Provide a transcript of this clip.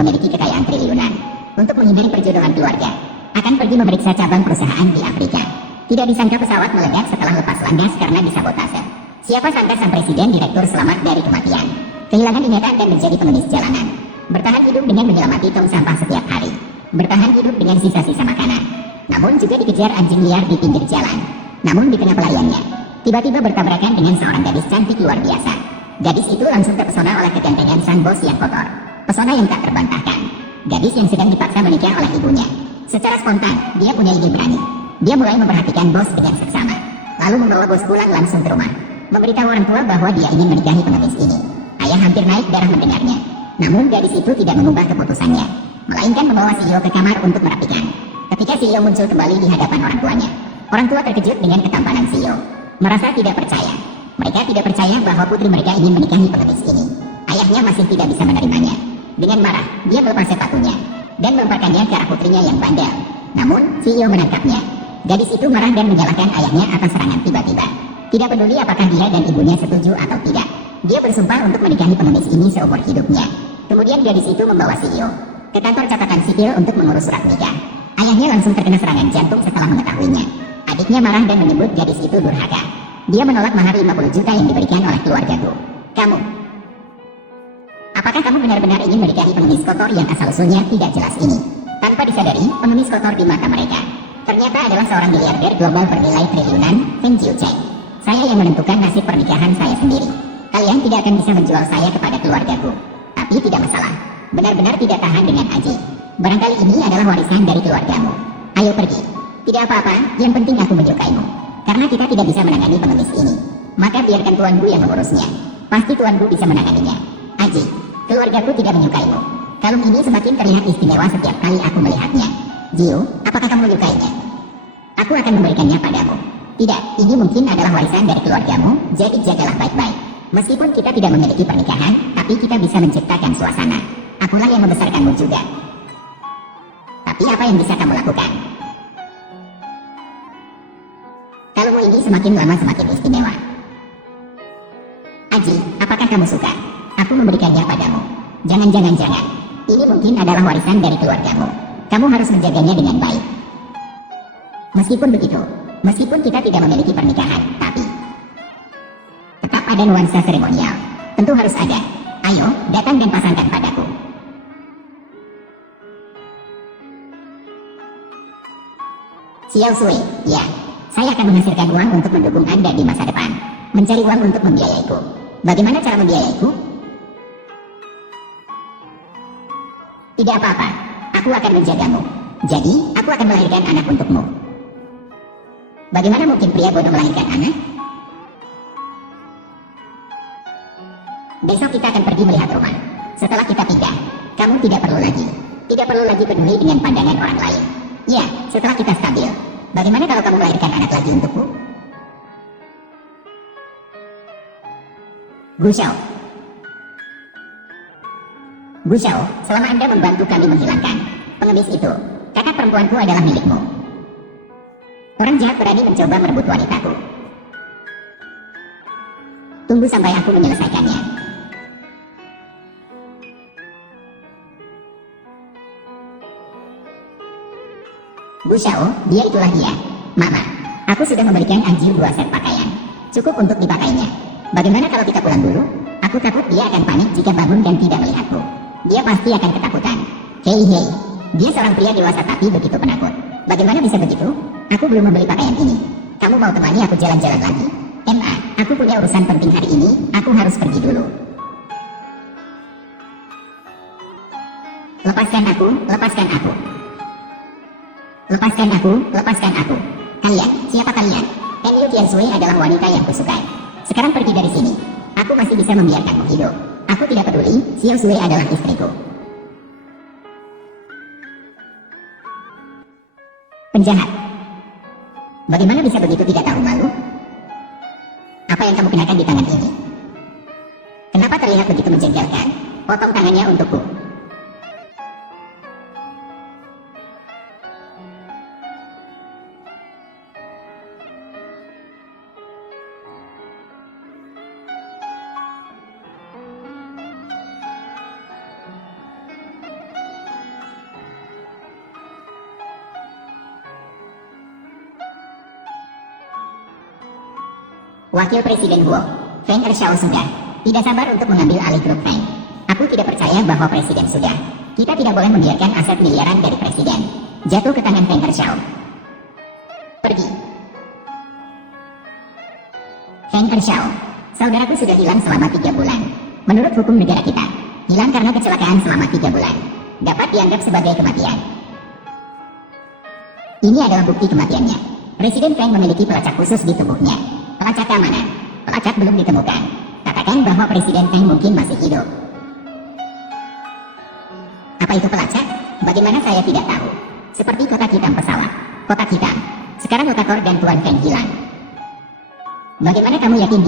memiliki kekayaan triliunan. Untuk menghindari perjodohan keluarga, akan pergi memeriksa cabang perusahaan di Afrika. Tidak disangka pesawat meledak setelah lepas landas karena disabotase. Siapa sangka sang presiden direktur selamat dari kematian. Kehilangan ingatan dan menjadi pengemis jalanan. Bertahan hidup dengan menyelamati tong sampah setiap hari. Bertahan hidup dengan sisa-sisa makanan. Namun juga dikejar anjing liar di pinggir jalan. Namun di tengah pelayannya, tiba-tiba bertabrakan dengan seorang gadis cantik luar biasa. Gadis itu langsung terpesona oleh kegantengan sang bos yang kotor. Pesona yang tak terbantahkan. Gadis yang sedang dipaksa menikah oleh ibunya. Secara spontan, dia punya ide berani. Dia mulai memperhatikan bos dengan seksama. Lalu membawa bos pulang langsung ke rumah. Memberitahu orang tua bahwa dia ingin menikahi pengemis ini. Ayah hampir naik darah mendengarnya. Namun gadis itu tidak mengubah keputusannya, melainkan membawa CEO ke kamar untuk merapikan. Ketika CEO muncul kembali di hadapan orang tuanya, orang tua terkejut dengan ketampanan CEO. Merasa tidak percaya. Mereka tidak percaya bahwa putri mereka ingin menikahi pengemis ini. Ayahnya masih tidak bisa menerimanya. Dengan marah, dia melepas sepatunya dan melemparkannya ke arah putrinya yang bandel. Namun, CEO menangkapnya. Gadis itu marah dan menyalahkan ayahnya atas serangan tiba-tiba. Tidak peduli apakah dia dan ibunya setuju atau tidak. Dia bersumpah untuk menikahi pengemis ini seumur hidupnya. Kemudian gadis itu membawa CEO ke kantor catatan sipil untuk mengurus surat nikah. Ayahnya langsung terkena serangan jantung setelah mengetahuinya. Adiknya marah dan menyebut gadis itu durhaka. Dia menolak mahar 50 juta yang diberikan oleh keluargaku. Apakah kamu benar-benar ingin menikahi pengemis kotor yang asal-usulnya tidak jelas ini? Tanpa disadari, pengemis kotor di mata mereka ternyata adalah seorang miliarder global bernilai triliunan, Feng Jiucheng. Saya yang menentukan nasib pernikahan saya sendiri. Kalian tidak akan bisa menjual saya kepada keluargaku. Tapi tidak masalah. Benar-benar tidak tahan dengan Aji. Barangkali ini adalah warisan dari keluargamu. Ayo pergi. Tidak apa-apa, yang penting aku menyukaimu. Karena kita tidak bisa menangani pengemis ini, maka biarkan tuanku yang mengurusnya. Pasti tuanku bisa menanganinya. Aji, keluargaku tidak menyukaimu. Kalung ini semakin terlihat istimewa setiap kali aku melihatnya. Jiu, apakah kamu menyukainya? Aku akan memberikannya padamu. Tidak, ini mungkin adalah warisan dari keluargamu, jadi jagalah baik-baik. Meskipun kita tidak memiliki pernikahan, tapi kita bisa menciptakan suasana. Akulah yang membesarkanmu juga. Tapi apa yang bisa kamu lakukan? Kalungmu ini semakin lama semakin istimewa. Aji, apakah kamu suka? Aku memberikannya padamu. Jangan. Ini mungkin adalah warisan dari keluargamu. Kamu harus menjaganya dengan baik. Meskipun begitu, meskipun kita tidak memiliki pernikahan, tapi tetap ada nuansa seremonial. Tentu harus ada. Ayo, datang dan pasangkan padaku. Xiao Sui, ya. Saya akan menghasilkan uang untuk mendukung Anda di masa depan. Mencari uang untuk membiayaiku. Bagaimana cara membiayaiku? Tidak apa-apa. Aku akan menjagamu. Jadi, aku akan melahirkan anak untukmu. Bagaimana mungkin pria bodoh melahirkan anak? Besok kita akan pergi melihat rumah. Setelah kita pindah, kamu tidak perlu lagi peduli dengan pandangan orang lain. Ya, setelah kita stabil. Bagaimana kalau kamu melahirkan anak lagi untukku? Gu Shao, selama Anda membantu kami menghilangkan pengemis itu, kakak perempuanku adalah milikmu. Orang jahat berani mencoba merebut wanitaku. Tunggu sampai aku menyelesaikannya. Gu Shao, itulah dia. Mama, aku sudah memberikan Anjiu 2 set pakaian. Cukup untuk dipakainya. Bagaimana kalau kita pulang dulu? Aku takut dia akan panik jika bangun dan tidak melihatku. Dia pasti akan ketakutan. Hei, dia seorang pria dewasa tapi begitu penakut. Bagaimana bisa begitu? Aku belum membeli pakaian ini. Kamu mau temani aku jalan-jalan lagi? Aku punya urusan penting hari ini, aku harus pergi dulu. Lepaskan aku. Lepaskan aku. Kalian, siapa kalian? Enyu Tiansui adalah wanita yang kusukai. Sekarang pergi dari sini. Aku masih bisa membiarkanmu hidup. Aku tidak peduli, Xiao Sui adalah istriku. Penjahat. Bagaimana bisa begitu tidak tahu malu? Apa yang kamu kenakan di tangan ini? Kenapa terlihat begitu menjengkelkan? Potong tangannya untukku. Wakil Presiden Huo, Feng Ershao sudah. Tidak sabar untuk mengambil alih grup Feng. Aku tidak percaya bahwa Presiden sudah. Kita tidak boleh membiarkan aset miliaran dari Presiden jatuh ke tangan Feng Ershao. Pergi. Feng Ershao, saudaraku sudah hilang selama 3 bulan. Menurut hukum negara kita, hilang karena kecelakaan selama 3 bulan dapat dianggap sebagai kematian. Ini adalah bukti kematiannya. Presiden Feng memiliki pelacak khusus di tubuhnya. Pelacak keamanan. Pelacak belum ditemukan. Katakan bahwa Presiden Feng mungkin masih hidup. Apa itu pelacak? Bagaimana saya tidak tahu? Seperti kotak hitam pesawat. Kotak hitam. Sekarang otak Kor dan Tuan Feng hilang. Bagaimana kamu yakin